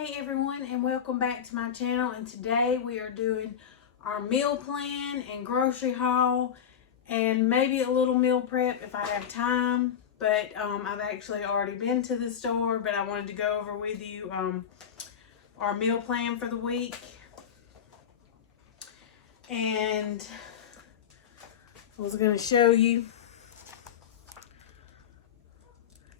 Hey everyone, and welcome back to my channel. And today we are doing our meal plan and grocery haul and maybe a little meal prep if I have time. But I've actually already been to the store, but I wanted to go over with you our meal plan for the week. And I was going to show you.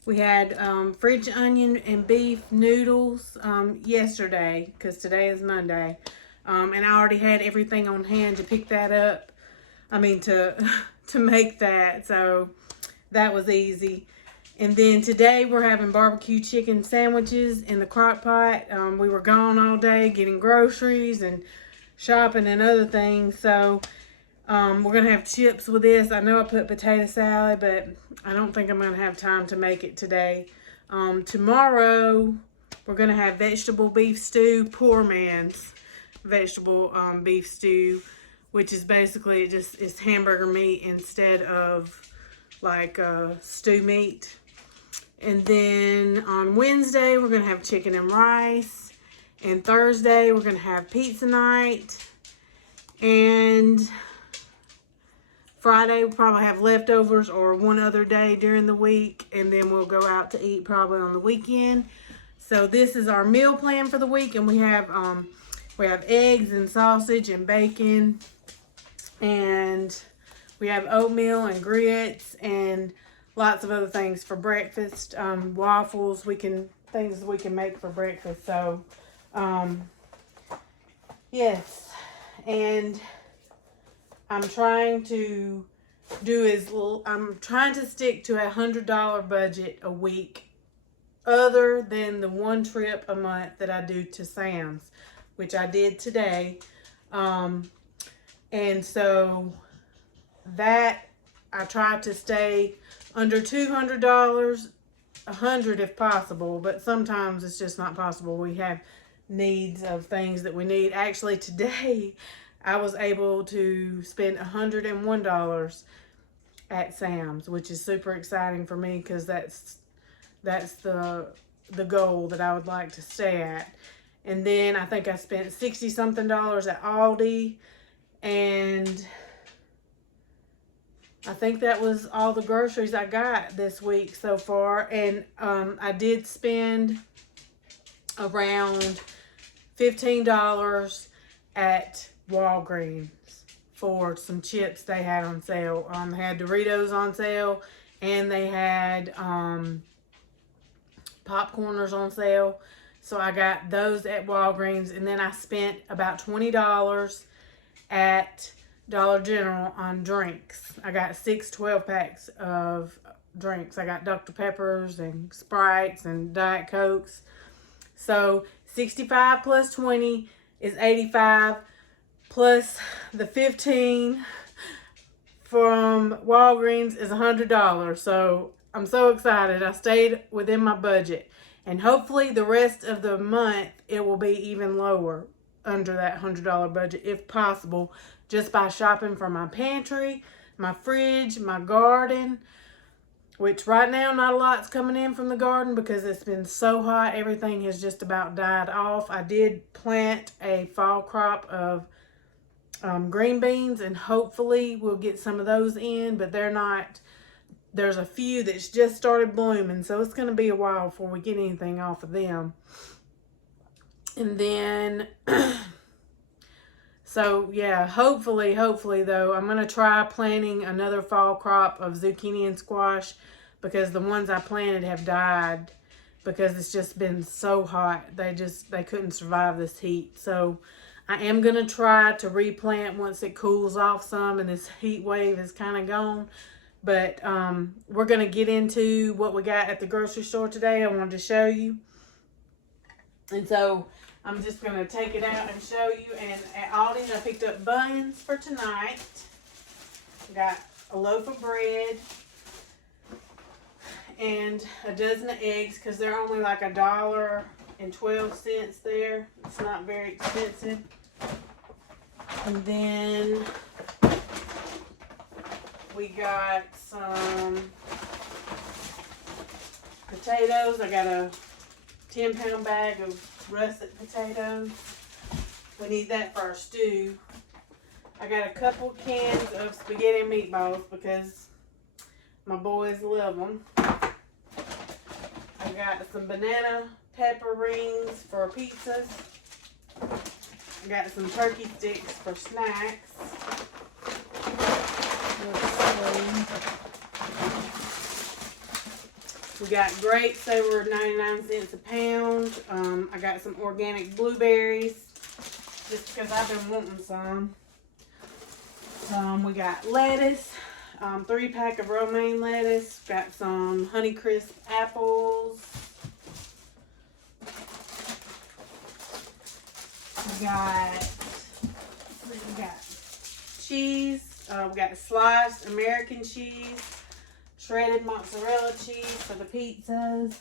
We had French onion and beef noodles yesterday, because today is Monday. And I already had everything on hand to pick that up. To make that. So that was easy. And then today we're having barbecue chicken sandwiches in the crock pot. We were gone all day getting groceries and shopping and other things. So we're going to have chips with this. I know I put potato salad, but I don't think I'm going to have time to make it today. Tomorrow, we're going to have vegetable beef stew, poor man's vegetable beef stew, which is basically it's hamburger meat instead of like stew meat. And then on Wednesday, we're going to have chicken and rice. And Thursday, we're going to have pizza night. And Friday, we'll probably have leftovers or one other day during the week. And then we'll go out to eat probably on the weekend. So this is our meal plan for the week. And we have eggs and sausage and bacon. And we have oatmeal and grits and lots of other things for breakfast. Waffles, things we can make for breakfast. So, yes. And I'm trying to stick to $100 budget a week, other than the one trip a month that I do to Sam's, which I did today. And so that I try to stay under $200, $100 if possible, but sometimes it's just not possible. We have needs of things that we need. Actually, today I was able to spend $101 at Sam's, which is super exciting for me because that's the goal that I would like to stay at. And then I think I spent $60 something at Aldi, and I think that was all the groceries I got this week so far. And I did spend around $15 at Walgreens for some chips they had on sale. They had Doritos on sale, and they had popcorners on sale. So I got those at Walgreens, and then I spent about $20 at Dollar General on drinks. I got 6 12-packs of drinks. I got Dr. Peppers and Sprites and Diet Cokes. So 65 plus 20 is 85, plus the 15 from Walgreens is $100. So I'm so excited. I stayed within my budget. And hopefully the rest of the month it will be even lower, under that $100 budget if possible, just by shopping for my pantry, my fridge, my garden, which right now not a lot's coming in from the garden because it's been so hot. Everything has just about died off. I did plant a fall crop of green beans, and hopefully we'll get some of those in, but they're not. There's a few that's just started blooming, so it's going to be a while before we get anything off of them. And then, so yeah, hopefully though, I'm going to try planting another fall crop of zucchini and squash, because the ones I planted have died because it's just been so hot. They couldn't survive this heat. So I am going to try to replant once it cools off some and this heat wave is kind of gone. But we're going to get into what we got at the grocery store today. I wanted to show you. And so I'm just going to take it out and show you. And at Aldi's, I picked up buns for tonight. Got a loaf of bread and a dozen of eggs, because they're only like $1.12 there. It's not very expensive. And then we got some potatoes. I got a 10-pound bag of russet potatoes. We need that for our stew. I got a couple cans of spaghetti and meatballs because my boys love them. I got some banana pepper rings for pizzas. I got some turkey sticks for snacks. We got grapes. They were 99 cents a pound. I got some organic blueberries just because I've been wanting some. We got lettuce. 3-pack of romaine lettuce. Got some Honeycrisp apples. We got cheese. We got sliced American cheese, shredded mozzarella cheese for the pizzas.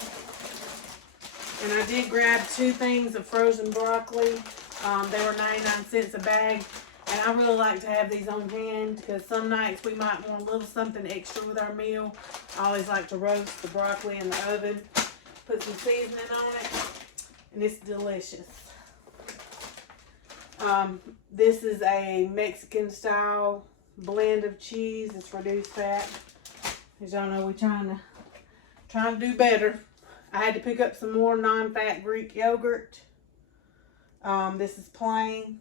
And I did grab 2 things of frozen broccoli. They were 99 cents a bag. And I really like to have these on hand because some nights we might want a little something extra with our meal. I always like to roast the broccoli in the oven, put some seasoning on it, and it's delicious. This is a Mexican style blend of cheese. It's reduced fat. As y'all know, we're trying to do better. I had to pick up some more non-fat Greek yogurt. This is plain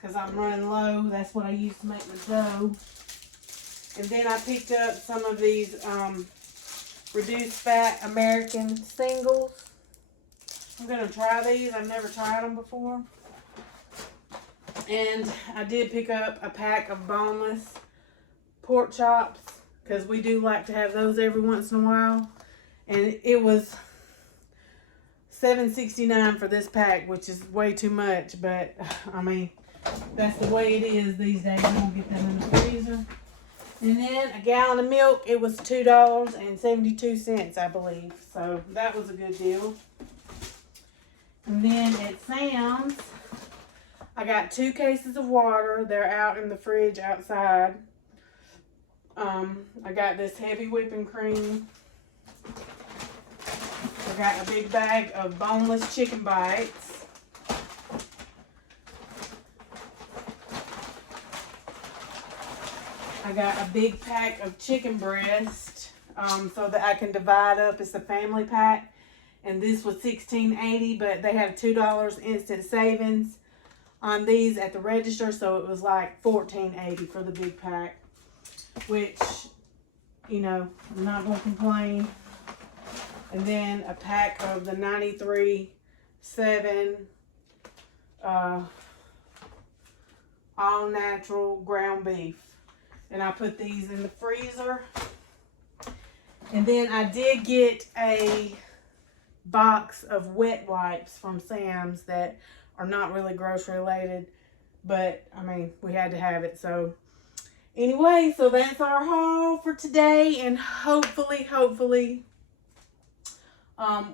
because I'm running low. That's what I use to make the dough. And then I picked up some of these reduced fat American singles. I'm going to try these. I've never tried them before. And I did pick up a pack of boneless pork chops because we do like to have those every once in a while. And it was $7.69 for this pack, which is way too much. But, I mean, that's the way it is these days. I'm going to get them in the freezer. And then a gallon of milk. It was $2.72, I believe. So, that was a good deal. And then at Sam's, I got 2 cases of water. They're out in the fridge outside. I got this heavy whipping cream. I got a big bag of boneless chicken bites. I got a big pack of chicken breast so that I can divide up. It's a family pack. And this was $16.80, but they had $2 instant savings on these at the register, so it was like $14.80 for the big pack, which, you know, I'm not going to complain. And then a pack of the 93.7 all natural ground beef. And I put these in the freezer. And then I did get a box of wet wipes from Sam's that are not really grocery related, but I mean, we had to have it. So anyway, so that's our haul for today, and hopefully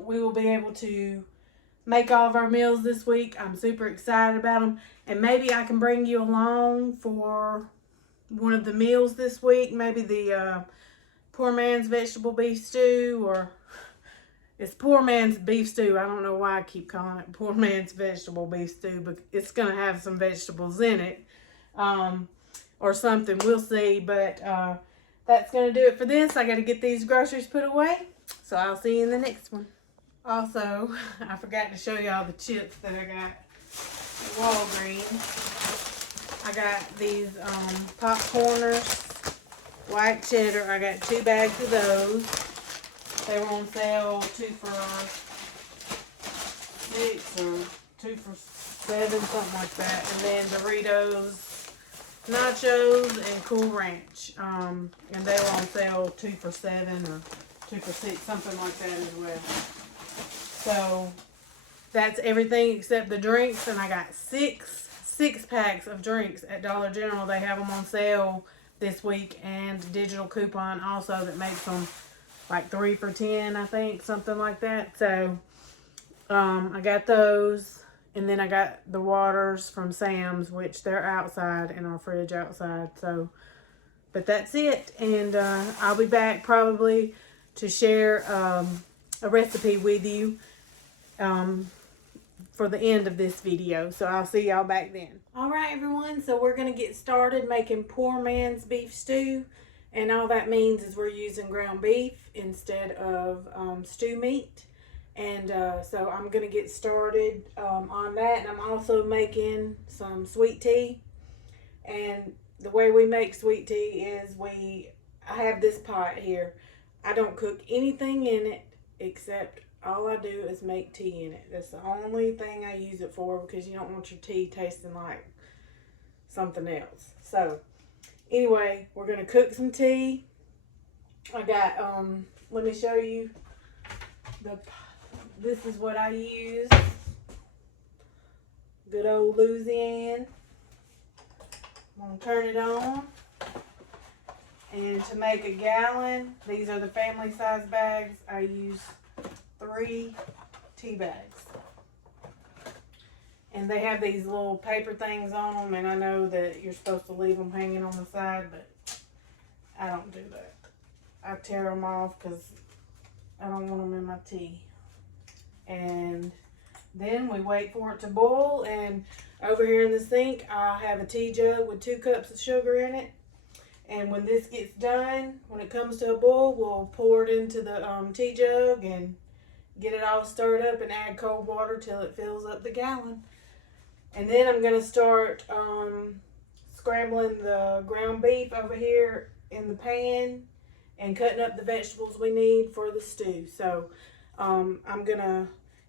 we will be able to make all of our meals this week. I'm super excited about them, and maybe I can bring you along for one of the meals this week. Maybe the poor man's vegetable beef stew, or it's poor man's beef stew. I don't know why I keep calling it poor man's vegetable beef stew, but it's going to have some vegetables in it or something. We'll see, but that's going to do it for this. I got to get these groceries put away, so I'll see you in the next one. Also, I forgot to show y'all the chips that I got at Walgreens. I got these popcorners, white cheddar. I got 2 bags of those. They were on sale 2 for $6 or 2 for $7, something like that. And then Doritos, nachos, and Cool Ranch. And they were on sale 2 for $7 or 2 for $6, something like that as well. So that's everything except the drinks. And I got six packs of drinks at Dollar General. They have them on sale this week, and digital coupon also that makes them like 3 for $10, I think, something like that. So I got those, and then I got the waters from Sam's, which they're outside in our fridge outside. So, but that's it, and I'll be back probably to share a recipe with you for the end of this video. So I'll see y'all back then. All right, everyone. So we're going to get started making poor man's beef stew. And all that means is we're using ground beef instead of stew meat. And so I'm going to get started on that. And I'm also making some sweet tea. And the way we make sweet tea is I have this pot here. I don't cook anything in it except all I do is make tea in it. That's the only thing I use it for, because you don't want your tea tasting like something else. So anyway, we're going to cook some tea. I got, let me show you. This is what I use. Good old Louisiana. I'm going to turn it on. And to make a gallon, these are the family size bags. I use 3 tea bags. And they have these little paper things on them, and I know that you're supposed to leave them hanging on the side, but I don't do that. I tear them off because I don't want them in my tea. And then we wait for it to boil, and over here in the sink I have a tea jug with 2 cups of sugar in it. And when this gets done, when it comes to a boil, we'll pour it into the tea jug and get it all stirred up and add cold water till it fills up the gallon. And then I'm going to start scrambling the ground beef over here in the pan and cutting up the vegetables we need for the stew. So I'm going to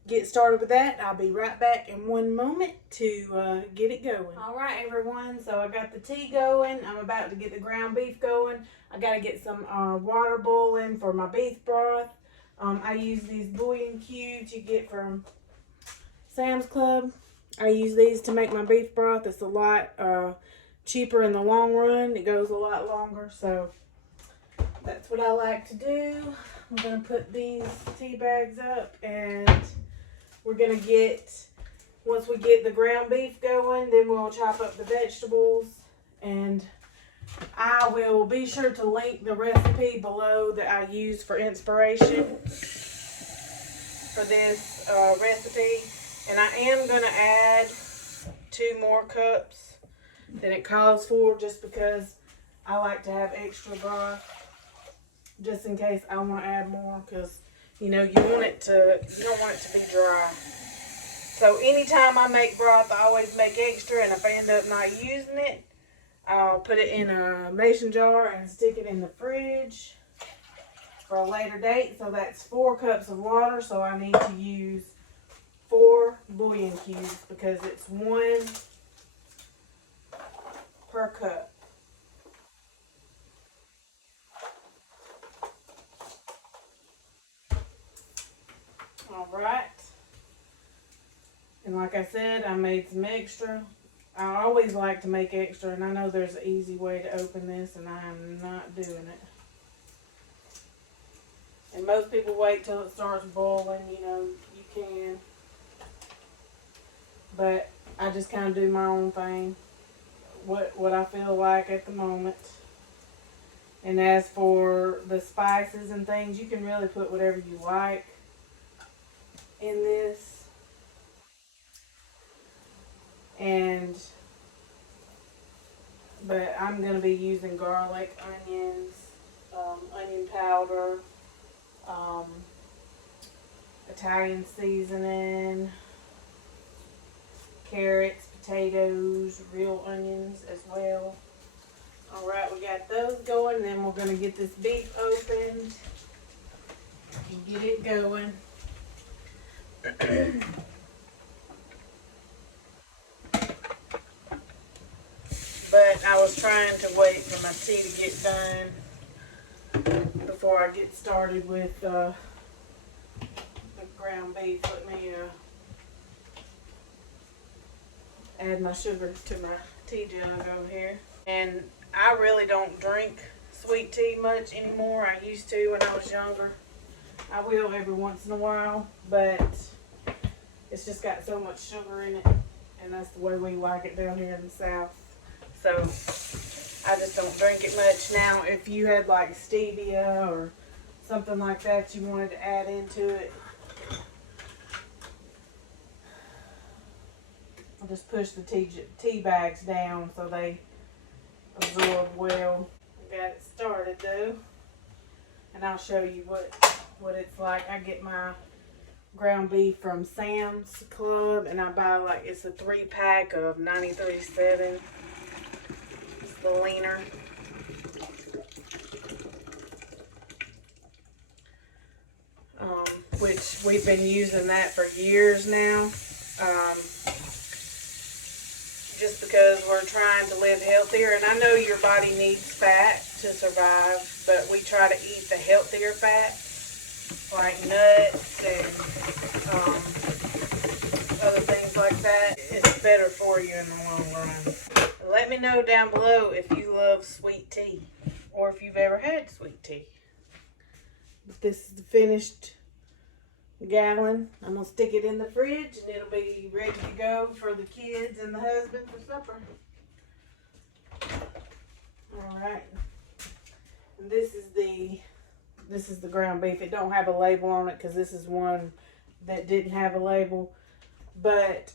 get started with that. I'll be right back in one moment to get it going. All right, everyone. So I got the tea going. I'm about to get the ground beef going. I got to get some water boiling for my beef broth. I use these bouillon cubes you get from Sam's Club. I use these to make my beef broth. It's a lot cheaper in the long run. It goes a lot longer, so that's what I like to do. I'm going to put these tea bags up, and we're going to get, once we get the ground beef going, then we'll chop up the vegetables. And I will be sure to link the recipe below that I use for inspiration for this recipe. And I am going to add 2 more cups than it calls for, just because I like to have extra broth, just in case I want to add more, because you know, you don't want it to be dry. So anytime I make broth, I always make extra, and if I end up not using it, I'll put it in a mason jar and stick it in the fridge for a later date. So that's 4 cups of water, so I need to use 4 bouillon cubes because it's 1 per cup. Alright, and like I said, I made some extra. I always like to make extra, and I know there's an easy way to open this, and I am not doing it. And most people wait till it starts boiling, you know, you can. But I just kind of do my own thing, what I feel like at the moment. And as for the spices and things, you can really put whatever you like in this. But I'm going to be using garlic, onions, onion powder, Italian seasoning, carrots, potatoes, real onions as well. Alright, we got those going. Then we're going to get this beef opened and get it going. But I was trying to wait for my tea to get done before I get started with the ground beef. Let me add my sugar to my tea jug over here. And I really don't drink sweet tea much anymore. I used to when I was younger. I will every once in a while, but it's just got so much sugar in it, and that's the way we like it down here in the South. So I just don't drink it much. Now, if you had like stevia or something like that you wanted to add into it, Just push the tea bags down so they absorb well. Got it started though, and I'll show you what it's like. I get my ground beef from Sam's Club, and I buy like, it's a 3-pack of 93.7. It's the leaner. Which we've been using that for years now. Just because we're trying to live healthier, and I know your body needs fat to survive, but we try to eat the healthier fats like nuts and other things like that. It's better for you in the long run. Let me know down below if you love sweet tea or if you've ever had sweet tea. This is the finished gallon. I'm gonna stick it in the fridge and it'll be ready to go for the kids and the husband for supper. All right, and this is the ground beef. It don't have a label on it because this is one that didn't have a label, but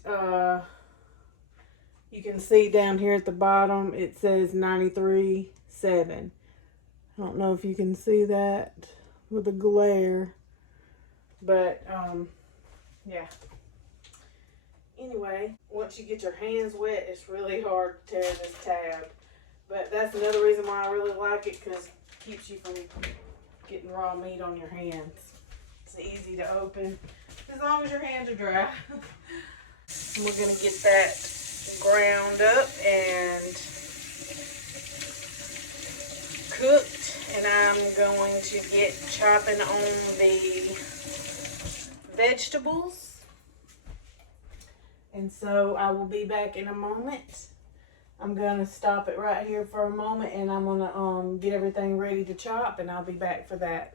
you can see down here at the bottom it says 93.7. I don't know if you can see that with the glare. But, yeah. Anyway, once you get your hands wet, it's really hard to tear this tab. But that's another reason why I really like it, because it keeps you from getting raw meat on your hands. It's easy to open, as long as your hands are dry. And we're going to get that ground up and cooked. And I'm going to get chopping on the vegetables, and so I will be back in a moment. I'm gonna stop it right here for a moment, and I'm gonna get everything ready to chop, and I'll be back for that.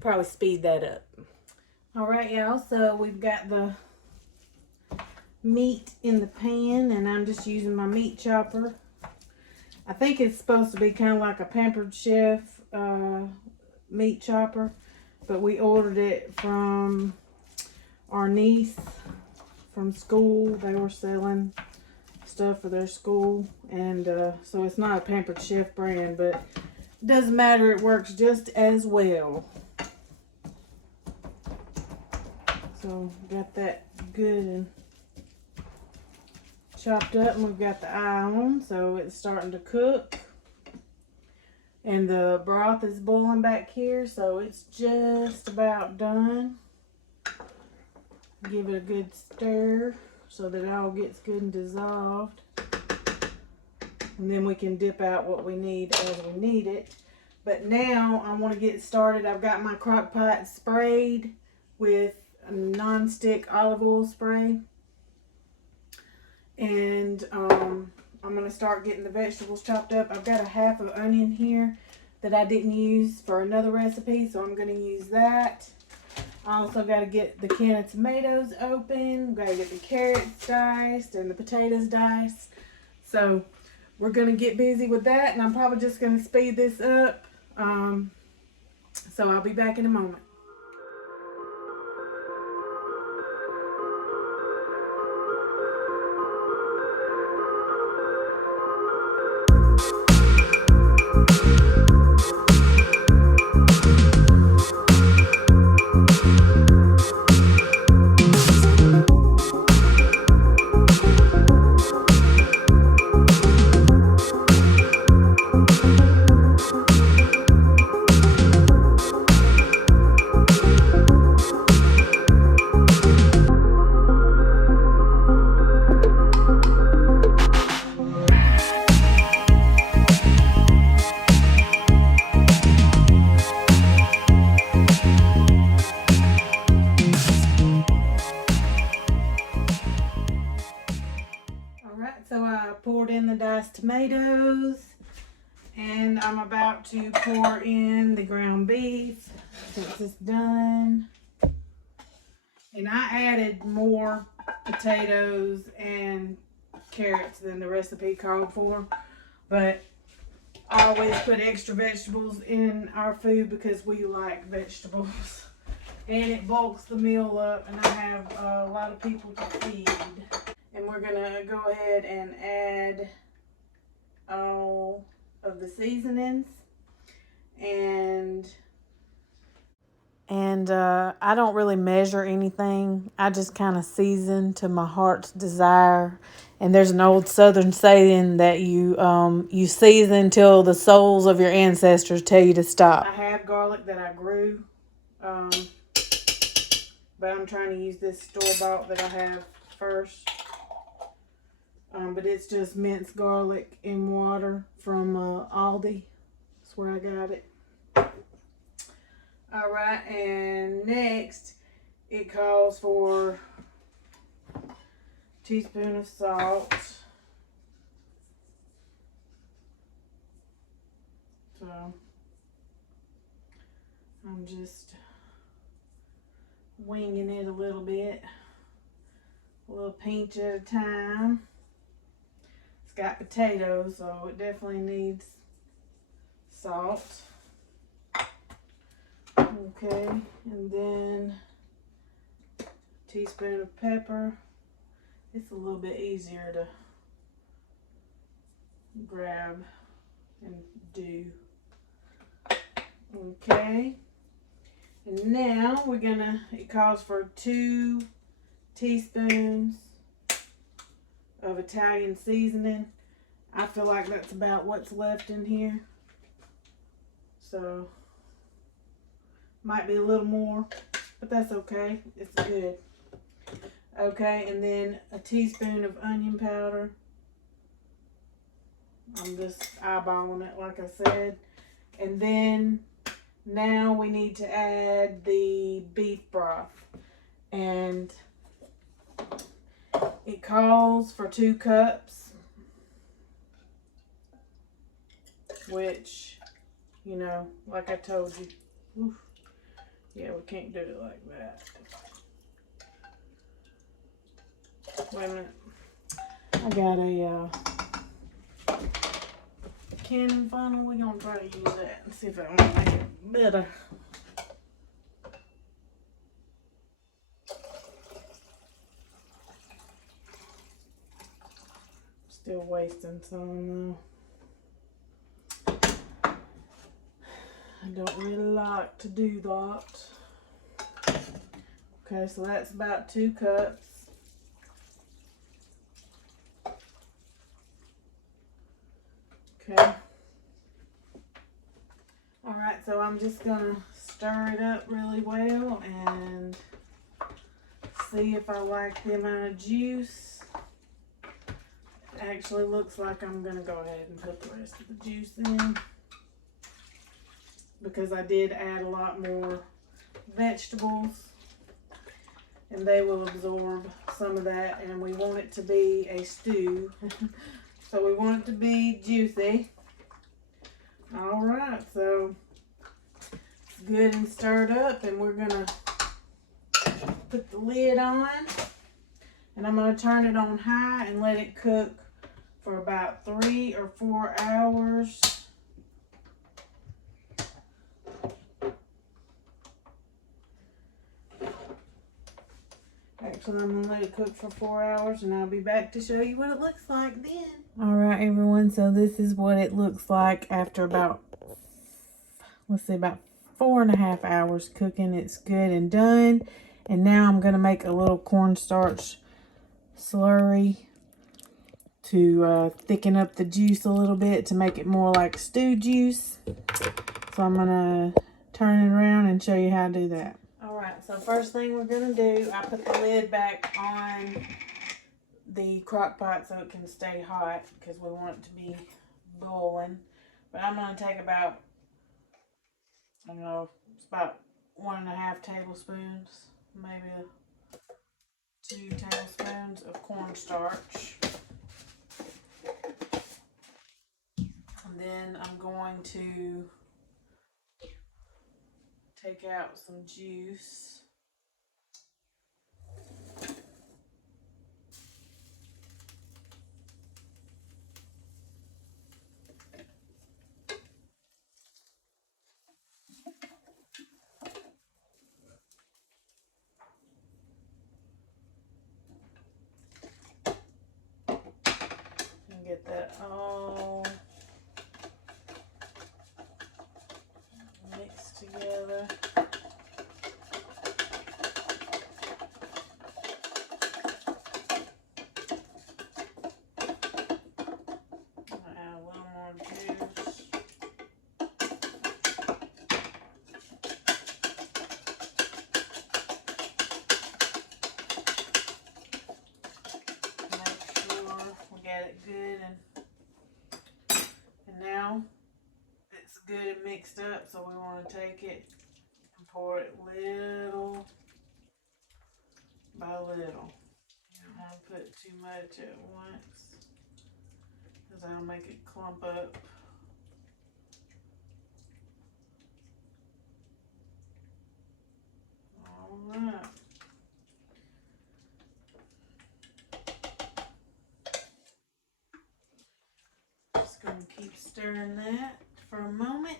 Probably speed that up. All right, y'all, so we've got the meat in the pan, and I'm just using my meat chopper. I think it's supposed to be kind of like a Pampered Chef meat chopper, but we ordered it from our niece from school. They were selling stuff for their school, and so it's not a Pampered Chef brand, but it doesn't matter, it works just as well. So got that good and chopped up, and we've got the eye on, so it's starting to cook. And the broth is boiling back here, so it's just about done. Give it a good stir so that it all gets good and dissolved. And then we can dip out what we need as we need it. But now I want to get started. I've got my crock pot sprayed with a non-stick olive oil spray. And I'm going to start getting the vegetables chopped up. I've got a half of onion here that I didn't use for another recipe, so I'm going to use that. I also got to get the can of tomatoes open. Got to get the carrots diced and the potatoes diced. So we're going to get busy with that, and I'm probably just going to speed this up. So I'll be back in a moment. So I poured in the diced tomatoes, and I'm about to pour in the ground beef since it's done. And I added more potatoes and carrots than the recipe called for, but I always put extra vegetables in our food because we like vegetables, and it bulks the meal up, and I have a lot of people to feed. And And we're gonna go ahead and add all of the seasonings. And I don't really measure anything. I just kind of season to my heart's desire. And there's an old Southern saying that you season till the souls of your ancestors tell you to stop. I have garlic that I grew, but I'm trying to use this store-bought that I have first. But it's just minced garlic in water from Aldi. That's where I got it. All right, and next it calls for a teaspoon of salt. So I'm just winging it a little bit, a little pinch at a time. It's got potatoes, so it definitely needs salt. Okay, and then a teaspoon of pepper. It's a little bit easier to grab and do. Okay, and now it calls for 2 teaspoons of Italian seasoning. I feel like that's about what's left in here. So might be a little more, but that's okay. It's good. Okay, and then a teaspoon of onion powder. I'm just eyeballing it like I said. And then now we need to add the beef broth. And it calls for 2 cups, which, you know, like I told you, oof, yeah, we can't do it like that. Wait a minute. I got a cannon funnel. We're going to try to use that and see if it will make it better. Still wasting some though. I don't really like to do that. Okay, so that's about 2 cups. Okay. Alright, so I'm just gonna stir it up really well and see if I like the amount of juice. Actually looks like I'm gonna go ahead and put the rest of the juice in, because I did add a lot more vegetables and they will absorb some of that, and we want it to be a stew. So we want it to be juicy. All right, so it's good and stirred up, and we're gonna put the lid on, and I'm gonna turn it on high and let it cook for about 3 or 4 hours. Actually, I'm gonna let it cook for 4 hours, and I'll be back to show you what it looks like then. All right, everyone, so this is what it looks like after about, let's see, about 4.5 hours cooking. It's good and done. And now I'm gonna make a little cornstarch slurry to thicken up the juice a little bit, to make it more like stew juice. So I'm gonna turn it around and show you how to do that. All right, so first thing we're gonna do, I put the lid back on the crock pot so it can stay hot, because we want it to be boiling. But I'm gonna take about, I don't know, it's about 1.5 tablespoons, maybe 2 tablespoons of cornstarch. And then I'm going to take out some juice. get that all mixed together. Add a little more juice. Get it good, and now it's good and mixed up, so we want to take it and pour it little by little. You don't want to put too much at once because that'll make it clump up. All right. Keep stirring that for a moment.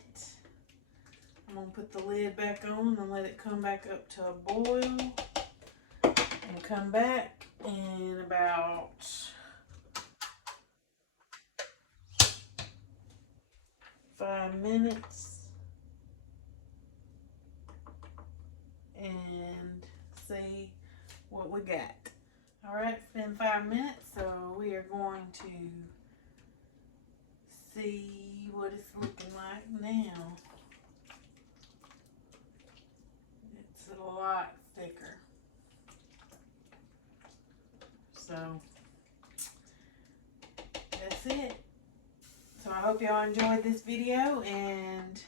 I'm going to put the lid back on and let it come back up to a boil. And come back in about 5 minutes and see what we got. Alright, it's been 5 minutes, so we are going to see what it's looking like now. It's a lot thicker. So that's it. So I hope y'all enjoyed this video, and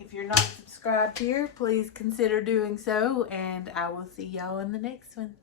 if you're not subscribed here, please consider doing so, and I will see y'all in the next one.